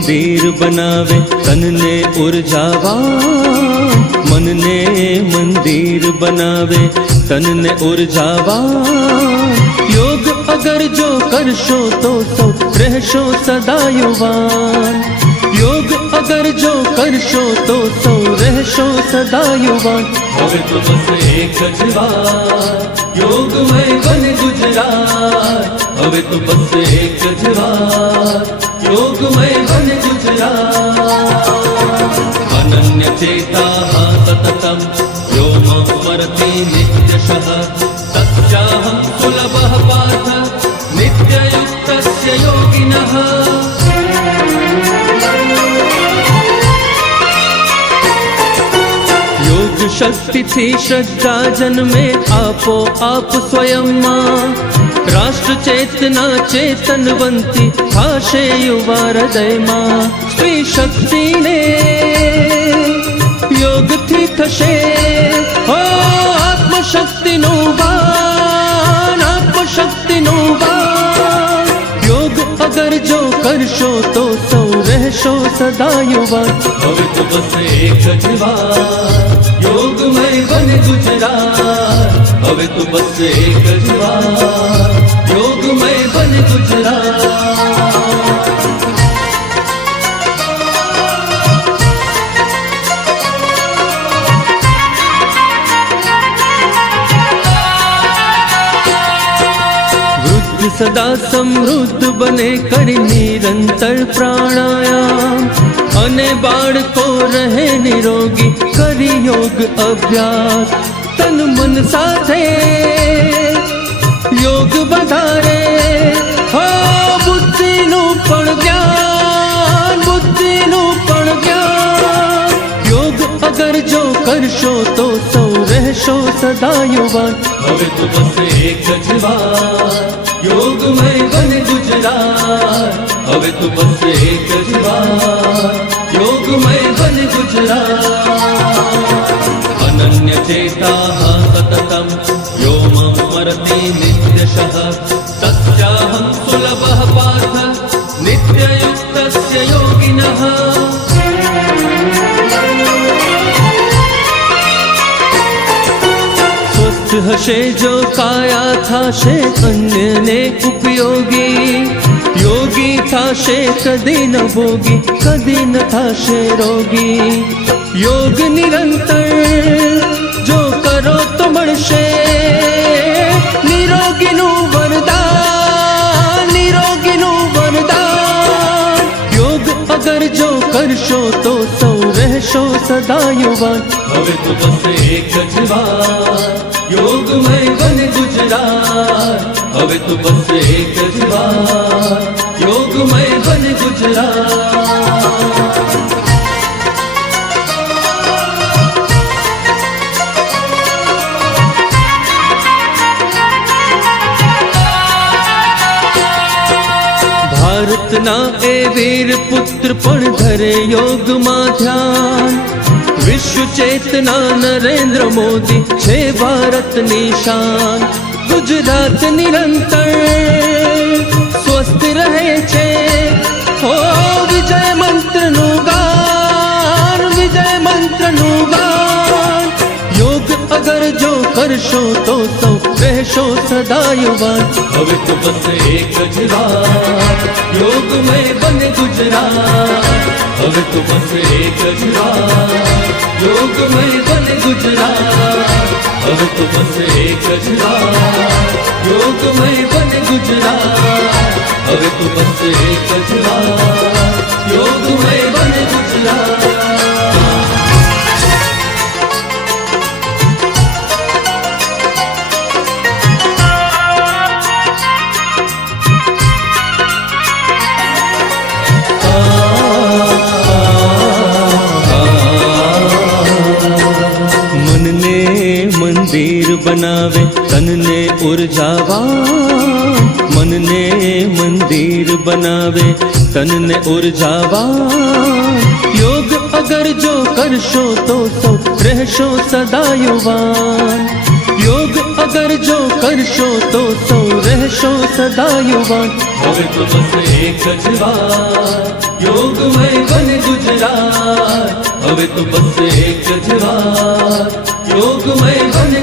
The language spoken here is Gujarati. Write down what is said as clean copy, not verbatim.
મંદિર બનાવે તનને ઉર્જાવાન, મનને મંદિર બનાવે તનને ઉર્જાવાન। યોગ અગર જો કરશો તો સૌ રહેશો સદા યુવાન, યોગ અગર જો કરશો તો સૌ રહેશો સદા યુવાન। હવે તો બસ એક જ વાર યોગમય બને ગુજરાત, હવે તો બસ એક જ વાર યોગમય બને ગુજરાત। અનન્ય ચેતા સતતમ યો મમ સ્મરતિ નિત્યશઃ, તસ્યાહં સુલભઃ પાર્થ નિત્યયુક્તસ્ય યોગિનઃ। योग शक्ति थी श्रद्धा जन्मे आपो आप स्वयं मां, राष्ट्र चेतना चेतनवंती भाषे युवा हृदय मां। स्त्री शक्ति ने योग थी थशे हो आत्मशक्ति नो वान, आत्मशक्ति नो वान। योग अगर जो करशो तो सौ रहशो सदा युवान। હવે તો બસ એક જ વાર યોગમય બને ગુજરાત, હવે તો બસ એક જ વાર યોગમય બને ગુજરાત। વૃદ્ધ સદા સમૃદ્ધ બને કરી નિરંતર પ્રાણાયામ, અને બાળકો રહે નિરોગી કરી યોગ અભ્યાસ। તન મન સાથે યોગ વધારે હો બુદ્ધિનું પણ જ્ઞાન, બુદ્ધિનું પણ જ્ઞાન। યોગ અગર જો કરશો તો સૌ રહેશો સદા યુવાન। હવે તો બસ એક જ વાર યોગમય બને ગુજરાત, હવે તો બસ એક જ વાર યોગમય બને ગુજરાત। અનન્ય ચેતા સતતમ યો મમ સ્મરતિ નિત્યશઃ, તસ્યાહં સુલભઃ પાર્થ નિત્યયુક્તસ્ય યોગિનઃ। સ્વસ્થ હશે જો કાયા થાશે અન્યને ઉપયોગી, યોગી થાશે કદી ન ભોગી કદી ન થાશે રોગી। યોગ નિરંતર જો કરો તો મળશે નિરોગીનું વરદાન, નિરોગીનું વરદાન। યોગ અગર જો કરશો તો સૌ રહેશો સદા યુવાન। હવે તો બસ એક જ વાર યોગમય બને ગુજરાત, હવે તો બસ એક જ વાર યોગમય બને ગુજરાત। ભારતના એ વીર પુત્ર પણ ધરે યોગમાં ધ્યાન, વિશ્વ ચેતના નરેન્દ્ર મોદી છે ભારતની શાન। ગુજરાત નિરંતર સ્વસ્થ રહે છે હો વિજય મંત્રનું ગાન, વિજય મંત્રનું ગાન। યોગ અગર જો કરશો તો સૌ રહેશો સદા યુવાન। હવે તો બસ એક જ વાર યોગમય બને ગુજરાત, હવે તો બસ એક જ વાર યોગમય બને ગુજરાત, હવે તો બસ એક જ વાર યોગમય બને ગુજરાત, હવે તો બસ એક જ વાર યોગમય બને ગુજરાત। મંદિર બનાવે તનને ઉર્જાવાન, મનને મંદિર બનાવે તનને ઉર્જાવાન। યોગ અગર જો કરશો તો સૌ રહેશો સદા યુવાન, યોગ અગર જો કરશો તો સૌ રહેશો રહેશો સદા યુવાન. હવે તો બસ એક જ વાત, યોગમય બને ગુજરાત. હવે તો બસ એક જ વાત, યોગમય બને